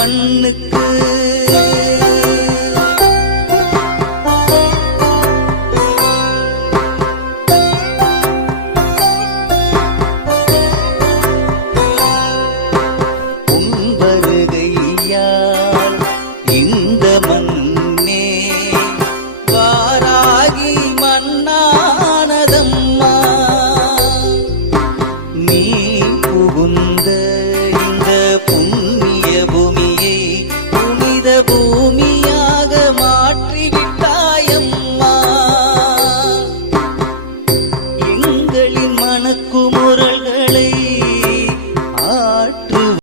மண்ணுக்கு மணியாக மாற்றிவிட்டாயம்மா. எங்களின் மனக்குமுறல்களை